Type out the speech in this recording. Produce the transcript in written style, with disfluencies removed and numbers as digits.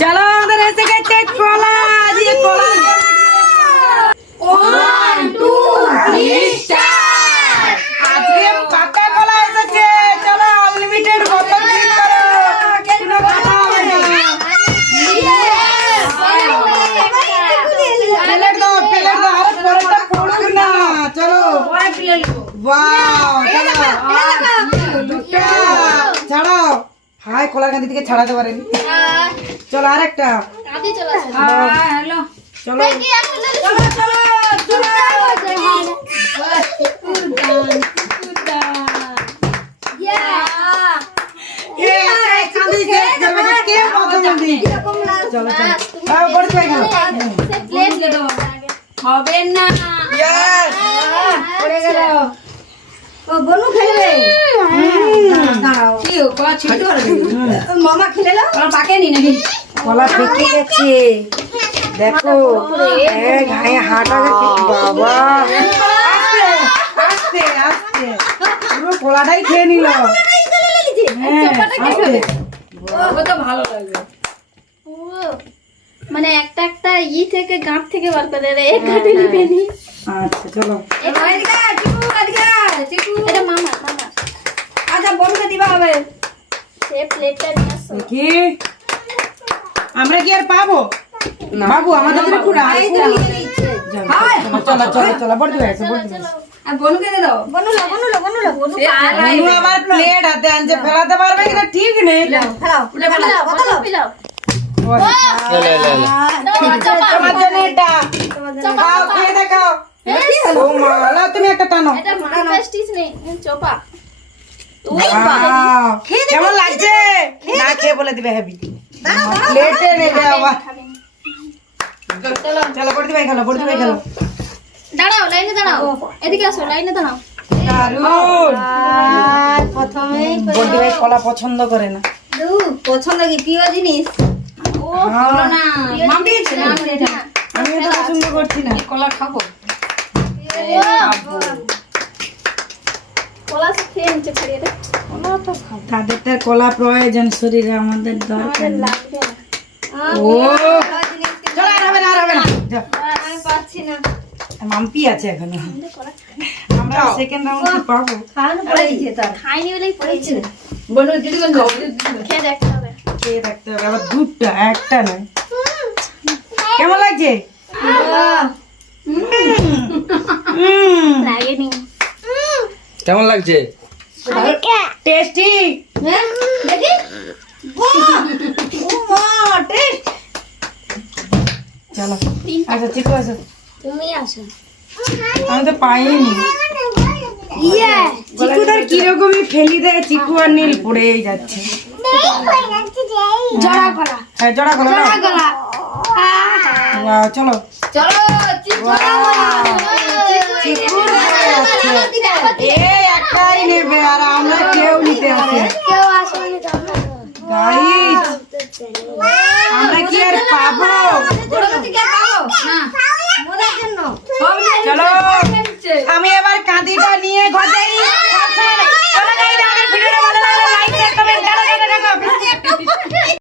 চলো আমাদের এসে গেছে কলা, দিয়ে কলা 1 2 3 স্টার্ট। আজকে পাকা কলা এসেছে, চলো আনলিমিটেড বোতল ড্রিঙ্ক করো, কোনো কথা হবে না। প্লেট দাও, আরে পরেরটা পড়ুক না, চলো ওয়াও, চলো দুটো ছাড়াও। হাই কলার কাঁদি থেকে ছাড়াতে পারেনি, চলো আরেকটা চলো হবে না পড়ে গেল। ও বনু খেলবে কি কলা ছিটতে পারবে মামা খেলে নাও কলা পাকেনি নাকি কলা পেকে গেছে দেখো, গায়ে হাঁটা গেছে বাবা। আস্তে আস্তে আস্তে পুরো কলাটাই খেয়ে নিল। হ্যাঁ আস্তে। ও তো ভালো লাগবে মানে একটা একটা থেকে গাঁট থেকে বার করে রে এক গাঁটে নিবে নি। আচ্ছা চলো এটা মামা আচ্ছা বনুকে দিবা হবে সে প্লেটটা নিয়ে আসো। কি আমরা কি আর পাবো বাবু? আমাদের তো পুরা চলো চলো চলো বড় দিবে বড় দিবে। আর বনুকে দে দাও বনু আবার প্লেট হাতে আনছে, ফেলাতে পারবে কিনা ঠিক নেই। খেলাও বোতল পিলাও তোমার জন্য এটা খাও, খেয়ে দেখাও। ও মালা তুমি একটা টানো। এটা প্রেস্টিজ নেই চোপা Wow! কেমন লাগছে? না খেয়ে বলে দিবে হেভি। প্লেটে নেবে আবার। চলো বড় দিবে খেলো, বড় দিবে খেলো। দাঁড়াও লাইনে দাঁড়াও, এদিকে আসো লাইনে দাঁড়াও। দারুণ। আর প্রথমেই বড় দিবে কলা পছন্দ করে না। পছন্দ কি প্রিয় জিনিস ও হলো না মাম্পি আছে না এটা আমি তো পছন্দ করছি না। কলা খাবো কলা সে খেয়ে নিচে ছাড়িয়ে দে। তাদের তো কলা প্রয়োজন শরীরে, আমাদের দরকার না। লাগবে না। ও চলো আর হবে না, আর হবে না। যাও। আমি পাচ্ছি না মাম্পি আছে এখনো, আমরা সেকেন্ড রাউন্ডে পাবো। খাওয়ানো পড়ে গেছে তার খাইনি বলেই পড়েছে। বনু দিদি কোন দাও খেয়ে দেখতে হবে। খেয়ে দেখতে হবে, আবার দুধটা একটা নয়। কেমন লাগছে? লাগেনি। কেমন লাগছে? টেস্টি। দেখি ও মা টেস্ট চলো আচ্ছা চিকু আসো। তুমি আসো। আমি তো পাইনি। ইয়ে চিকুদার কিরকমই ফেলি দেয়, চিকু আর নীল পড়েই যাচ্ছে। জড়া কলা হ্যাঁ জোড়া করো না। গলা চলো চলো চিপস